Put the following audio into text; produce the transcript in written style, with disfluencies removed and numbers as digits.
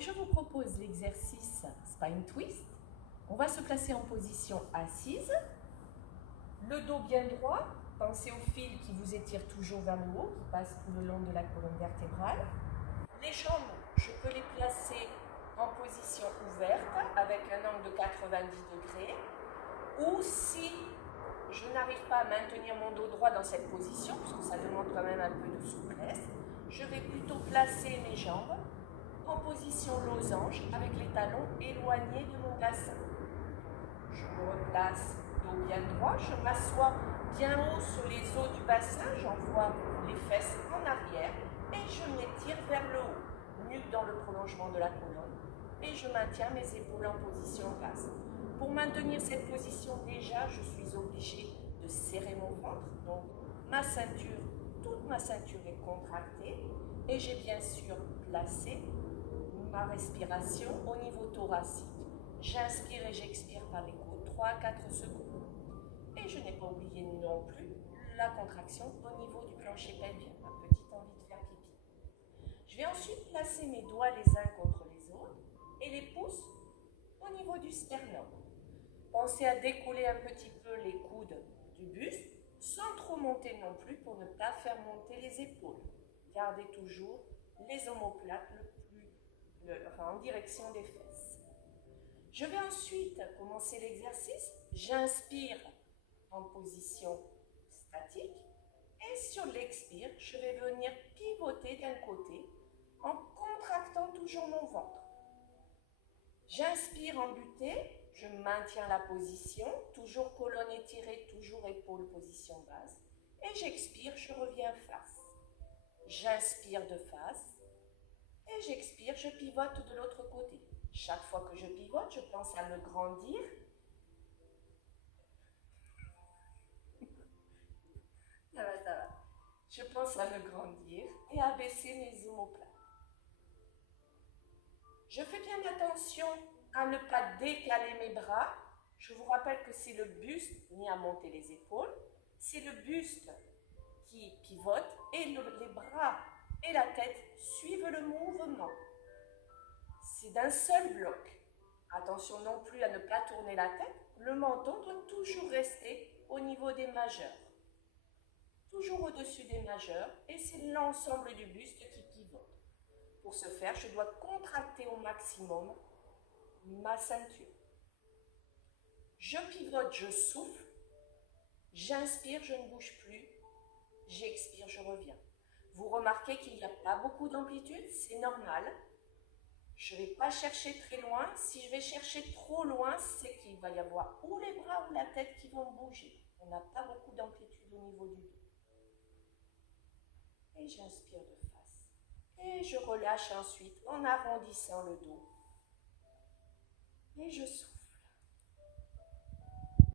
Donc je vous propose l'exercice Spine Twist. On va se placer en position assise, le dos bien droit, pensez au fil qui vous étire toujours vers le haut, qui passe tout le long de la colonne vertébrale. Les jambes, je peux les placer en position ouverte avec un angle de 90 degrés, ou si je n'arrive pas à maintenir mon dos droit dans cette position, parce que ça demande quand même un peu de souplesse, je vais plutôt placer mes jambes en position losange avec les talons éloignés de mon bassin. Je me replace dos bien droit, je m'assois bien haut sur les os du bassin, j'envoie les fesses en arrière et je m'étire vers le haut, nuque dans le prolongement de la colonne, et je maintiens mes épaules en position basse. Pour maintenir cette position, déjà, je suis obligée de serrer mon ventre, donc ma ceinture, toute ma ceinture est contractée, et j'ai bien sûr placé ma respiration au niveau thoracique. J'inspire et j'expire par les côtes 3 à 4 secondes. Et je n'ai pas oublié non plus la contraction au niveau du plancher pelvien, ma petite envie de faire pipi. Je vais ensuite placer mes doigts les uns contre les autres et les pouces au niveau du sternum. Pensez à décoller un petit peu les coudes du buste, sans trop monter non plus pour ne pas faire monter les épaules. Gardez toujours les omoplates en direction des fesses. Je vais ensuite commencer l'exercice. J'inspire en position statique et sur l'expire, je vais venir pivoter d'un côté en contractant toujours mon ventre. J'inspire en butée, je maintiens la position, toujours colonne étirée, toujours épaule position basse, et j'expire, je reviens face. J'inspire de face et j'expire, je pivote de l'autre côté. Chaque fois que je pivote, je pense à me grandir. Ça va, ça va. Je pense à me grandir et à baisser mes omoplates. Je fais bien attention à ne pas décaler mes bras. Je vous rappelle que c'est le buste ni à monter les épaules. C'est le buste qui pivote et les bras et la tête suivent le mouvement. C'est d'un seul bloc. Attention non plus à ne pas tourner la tête. Le menton doit toujours rester au niveau des majeurs. Toujours au-dessus des majeurs, et c'est l'ensemble du buste qui pivote. Pour ce faire, je dois contracter au maximum ma ceinture. Je pivote, je souffle. J'inspire, je ne bouge plus. J'expire, je reviens. Vous remarquez qu'il n'y a pas beaucoup d'amplitude, c'est normal. Je ne vais pas chercher très loin. Si je vais chercher trop loin, c'est qu'il va y avoir ou les bras ou la tête qui vont bouger. On n'a pas beaucoup d'amplitude au niveau du dos. Et j'inspire de face. Et je relâche ensuite en arrondissant le dos. Et je souffle.